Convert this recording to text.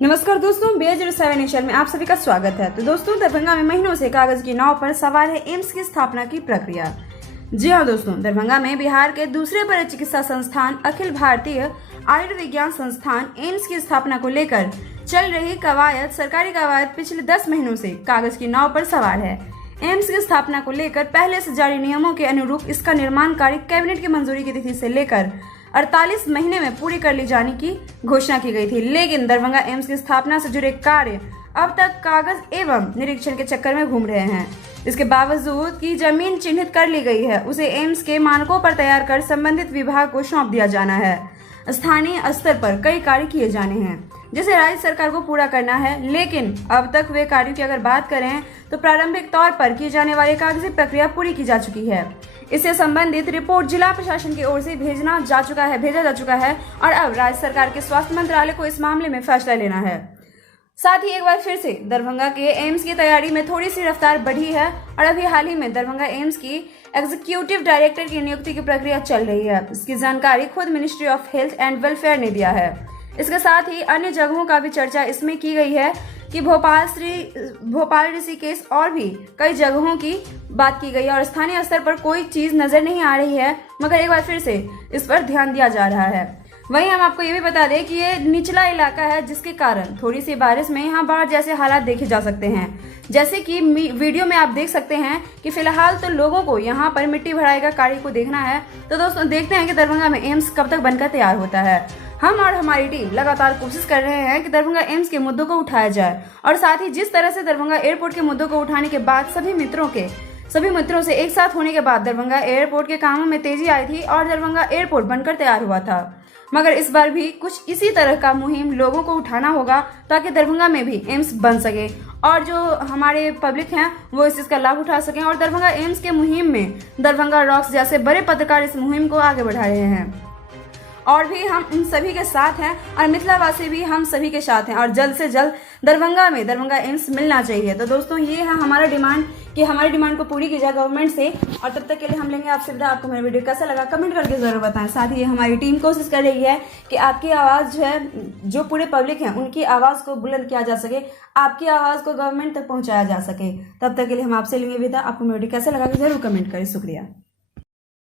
नमस्कार दोस्तों, BA07 nation में आप सभी का स्वागत है। तो दोस्तों, दरभंगा में महीनों से कागज की नाव पर सवार है एम्स की स्थापना की प्रक्रिया। जी हाँ दोस्तों, दरभंगा में बिहार के दूसरे बड़े चिकित्सा संस्थान अखिल भारतीय आयुर्विज्ञान संस्थान एम्स की स्थापना को लेकर चल रही कवायद, सरकारी कवायद पिछले 10 महीनों से कागज की नाव पर सवार है। एम्स की स्थापना को लेकर पहले से जारी नियमों के अनुरूप इसका निर्माण कार्य कैबिनेट की मंजूरी की तिथि से लेकर 48 महीने में पूरी कर ली जाने की घोषणा की गई थी, लेकिन दरभंगा एम्स की स्थापना से जुड़े कार्य अब तक कागज एवं निरीक्षण के चक्कर में घूम रहे हैं। इसके बावजूद कि जमीन चिन्हित कर ली गई है, उसे एम्स के मानकों पर तैयार कर संबंधित विभाग को सौंप दिया जाना है। स्थानीय स्तर पर कई कार्य किए जाने हैं जिसे राज्य सरकार को पूरा करना है, लेकिन अब तक वे कार्यों की अगर बात करें तो प्रारंभिक तौर पर की जाने वाली कागजी प्रक्रिया पूरी की जा चुकी है। इससे संबंधित रिपोर्ट जिला प्रशासन की ओर से भेजा जा चुका है और अब राज्य सरकार के स्वास्थ्य मंत्रालय को इस मामले में फैसला लेना है। साथ ही एक बार फिर से दरभंगा के एम्स की तैयारी में थोड़ी सी रफ्तार बढ़ी है और अभी हाल ही में दरभंगा एम्स की एग्जीक्यूटिव डायरेक्टर की नियुक्ति की प्रक्रिया चल रही है। इसकी जानकारी खुद ministry of health and welfare ने दिया है। इसके साथ ही अन्य जगहों का भी चर्चा इसमें की गई है कि भोपाल, ऋषिकेश और भी कई जगहों की बात की गई है और स्थानीय स्तर पर कोई चीज नजर नहीं आ रही है, मगर एक बार फिर से इस पर ध्यान दिया जा रहा है। वहीं हम आपको ये भी बता दें कि ये निचला इलाका है, जिसके कारण थोड़ी सी बारिश में यहाँ बाढ़ जैसे हालात देखे जा सकते हैं। जैसे कि वीडियो में आप देख सकते हैं कि फिलहाल तो लोगों को यहाँ पर मिट्टी भराई का कार्य को देखना है। तो दोस्तों, देखते हैं कि दरभंगा में एम्स कब तक बनकर तैयार होता है। हम और हमारी टीम लगातार कोशिश कर रहे हैं कि दरभंगा एम्स के मुद्दों को उठाया जाए और साथ ही जिस तरह से दरभंगा एयरपोर्ट के मुद्दों को उठाने के बाद सभी मित्रों से एक साथ होने के बाद दरभंगा एयरपोर्ट के कामों में तेजी आई थी और दरभंगा एयरपोर्ट बनकर तैयार हुआ था। मगर इस बार भी कुछ इसी तरह का मुहिम लोगों को उठाना होगा ताकि दरभंगा में भी एम्स बन सके और जो हमारे पब्लिक हैं वो इस चीज का लाभ उठा सकें। और दरभंगा एम्स के मुहिम में दरभंगा रॉक्स जैसे बड़े पत्रकार इस मुहिम को आगे बढ़ा रहे हैं और भी हम उन सभी के साथ हैं और मिथिलावासी भी हम सभी के साथ हैं और जल्द से जल्द दरभंगा एम्स मिलना चाहिए। तो दोस्तों, ये है हमारा डिमांड कि हमारी डिमांड को पूरी की जाए गवर्नमेंट से। और तब तक के लिए हम लेंगे आपसे विदा। आपको मेरा वीडियो कैसा लगा कमेंट करके जरूर बताएं। साथ ही हमारी टीम कोशिश कर रही है कि आपकी आवाज़ जो है, जो पूरे पब्लिक है उनकी आवाज़ को बुलंद किया जा सके, आपकी आवाज़ को गवर्नमेंट तक पहुँचाया जा सके। तब तक के लिए हम आपसे लेंगे विदा। आपको मेरा वीडियो कैसा लगा जरूर कमेंट करें। शुक्रिया।